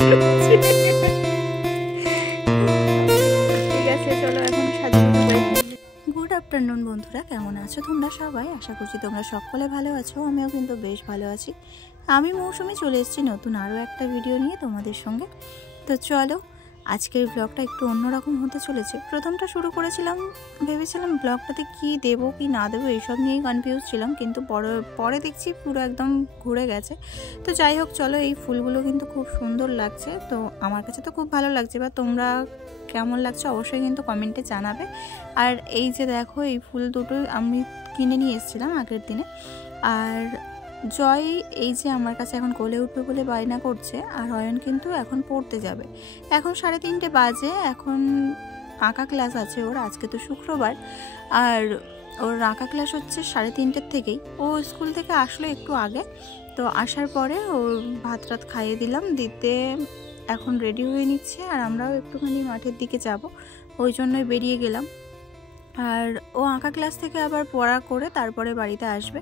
ঠিক আছে চলো এখন সাজুগুজু করে। গুড আফটারনুন বন্ধুরা, কেমন আছো তোমরা সবাই? আশা করছি তোমরা সকলে ভালো আছো, আমিও কিন্তু বেশ ভালো আছি। আমি মৌসুমি চলে এসেছি নতুন আরও একটা ভিডিও নিয়ে তোমাদের সঙ্গে। তো চলো আজকের ব্লগটা একটু অন্যরকম হতে চলেছে। প্রথমটা শুরু করেছিলাম, ভেবেছিলাম ব্লগটাতে কি দেবো কি না দেবো এইসব নিয়েই কনফিউজ ছিলাম, কিন্তু পরে দেখছি পুরো একদম ঘুরে গেছে। তো যাই হোক চলো, এই ফুলগুলো কিন্তু খুব সুন্দর লাগছে, তো আমার কাছে তো খুব ভালো লাগছে। বা তোমরা কেমন লাগছে অবশ্যই কিন্তু কমেন্টে জানাবে। আর এই যে দেখো, এই ফুল দুটো আমি কিনে নিয়ে এসেছিলাম আগের দিনে। আর জয় এই যে আমার কাছে এখন কোলে উঠবে বলে বায়না করছে, আর অয়ন কিন্তু এখন পড়তে যাবে। এখন 3:30 বাজে, এখন আঁকা ক্লাস আছে ওর, আজকে তো শুক্রবার। আর ওর আঁকা ক্লাস হচ্ছে 3:30 থেকেই। ও স্কুল থেকে আসলো একটু আগে, তো আসার পরে ওর ভাত টাত খাইয়ে দিলাম, দিতে এখন রেডি হয়ে নিচ্ছে। আর আমরাও একটুখানি মাঠের দিকে যাব, ওই জন্যই বেরিয়ে গেলাম। আর ও আঁকা ক্লাস থেকে আবার পড়া করে তারপরে বাড়িতে আসবে,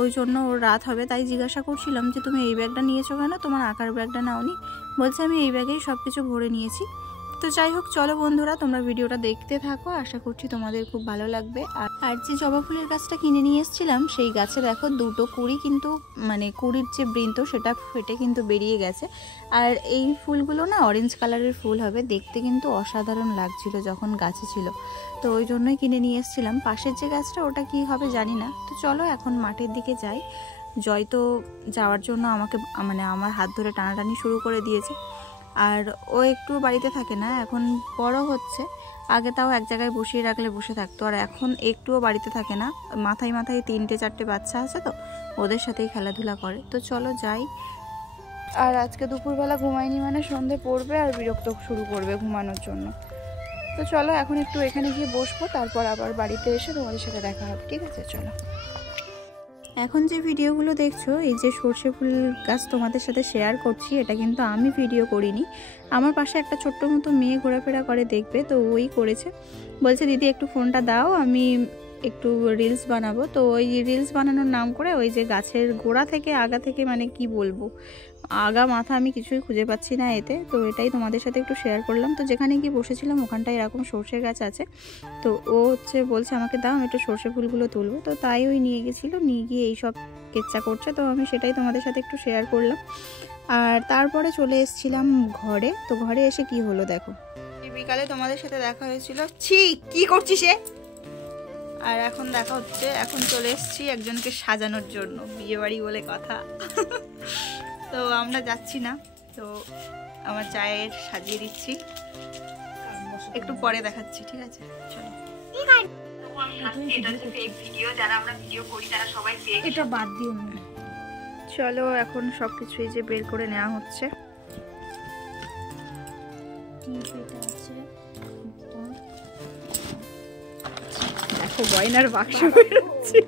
ওই জন্য ওর রাত হবে। তাই জিজ্ঞাসা করছিলাম যে তুমি এই ব্যাগটা নিয়েছো কেন, তোমার আঁকার ব্যাগটা নাওনি? বলছে আমি এই ব্যাগেই সব কিছু ভরে নিয়েছি। তো যাই হোক চলো বন্ধুরা, তোমরা ভিডিওটা দেখতে থাকো, আশা করছি তোমাদের খুব ভালো লাগবে। আর যে জবা ফুলের গাছটা কিনে নিয়ে এসেছিলাম, সেই গাছে দেখো দুটো কুড়ি, কিন্তু মানে কুড়ির যে বৃন্ত সেটা ফেটে কিন্তু বেরিয়ে গেছে। আর এই ফুলগুলো না অরেঞ্জ কালারের ফুল হবে, দেখতে কিন্তু অসাধারণ লাগছিল যখন গাছে ছিল, তো ওই জন্যই কিনে নিয়ে এসেছিলাম। পাশের যে গাছটা ওটা কি হবে জানি না। তো চলো এখন মাঠের দিকে যাই। জয় তো যাওয়ার জন্য আমাকে মানে আমার হাত ধরে টানাটানি শুরু করে দিয়েছে। আর ও একটু বাড়িতে থাকে না, এখন বড় হচ্ছে। আগে তাও এক জায়গায় বসিয়ে রাখলে বসে থাকতো, আর এখন একটুও বাড়িতে থাকে না। মাথায় মাথায় 3-4 বাচ্চা আছে, তো ওদের সাথেই খেলাধুলা করে। তো চলো যাই। আর আজকে দুপুরবেলা ঘুমায়নি মানে সন্ধে পড়বে আর বিরক্ত শুরু করবে ঘুমানোর জন্য। তো চলো এখন একটু এখানে গিয়ে বসবো, তারপর আবার বাড়িতে এসে তোমাদের সাথে দেখা হবে। ঠিক আছে চলো। এখন যে ভিডিওগুলো দেখছো, এই যে সর্ষে ফুল গাছ তোমাদের সাথে শেয়ার করছি, এটা কিন্তু আমি ভিডিও করিনি। আমার পাশে একটা ছোট্ট মতো মেয়ে ঘোরাফেরা করে, দেখবে তো ওই করেছে। বলছে দিদি একটু ফোনটা দাও, আমি একটু রিলস বানাবো। তো ওই রিলস বানানোর নাম করে ওই যে গাছের গোড়া থেকে আগা থেকে, মানে কি বলবো, আগা মাথা আমি কিছুই খুঁজে পাচ্ছি না এতে। তো এটাই তোমাদের সাথে একটু শেয়ার করলাম। তো যেখানে গিয়ে বসেছিলাম ওখানটায় এরকম সর্ষে গাছ আছে, তো ও বলছে আমাকে দাও, আমি একটু সর্ষে ফুলগুলো তুলবো। তো তাই ওই নিয়ে গেছিলো, নিয়ে গিয়ে এইসব কেচ্চা করছে, তো আমি সেটাই তোমাদের সাথে একটু শেয়ার করলাম। আর তারপরে চলে এসেছিলাম ঘরে। তো ঘরে এসে কি হলো দেখো, বিকালে তোমাদের সাথে দেখা হয়েছিল। কি করছিস সে? আর এখন দেখা হচ্ছে, এখন চলে এসেছি একজনকে সাজানোর জন্য, বিয়ে বাড়ি বলে কথা। তো আমরা যাচ্ছি না, তো আমার চায়ের সাজিয়ে দিচ্ছি, একটু পরে দেখাচ্ছি। ঠিক আছে চলো। এটা বাদ দিও না। চলো এখন সবকিছু এই যে বের করে নেওয়া হচ্ছে। দেখো গয়নার বাক্স বেরোচ্ছে।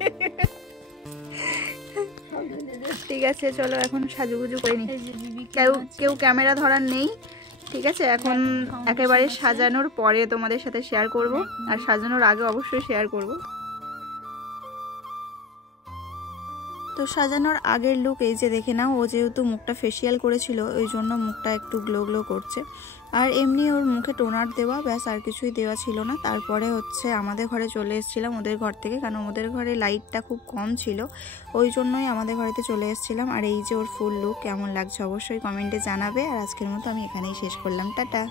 ঠিক আছে চলো এখন সাজুগুজু করে নি। কেউ ক্যামেরা ধরার নেই, ঠিক আছে? এখন একেবারে সাজানোর পরে তোমাদের সাথে শেয়ার করব, আর সাজানোর আগে অবশ্যই শেয়ার করব। তো সাজানোর আগের লুক এই যে দেখে নাও। ও যেহেতু মুখটা ফেসিয়াল করেছিল, ওই জন্য মুখটা একটু গ্লো গ্লো করছে। আর এমনি ওর মুখে টোনার দেওয়া, ব্যাস আর কিছুই দেওয়া ছিল না। তারপরে আমাদের ঘরে চলে এসেছিলাম ওদের ঘর থেকে, কারণ ওদের ঘরে লাইটটা খুব কম ছিল, ওই জন্যই আমাদের ঘরেতে চলে এসেছিলাম। আর এই যে ওর ফুল লুক কেমন লাগছে অবশ্যই কমেন্টে জানাবে। আর আজকের মতো আমি এখানেই শেষ করলাম, টাটা।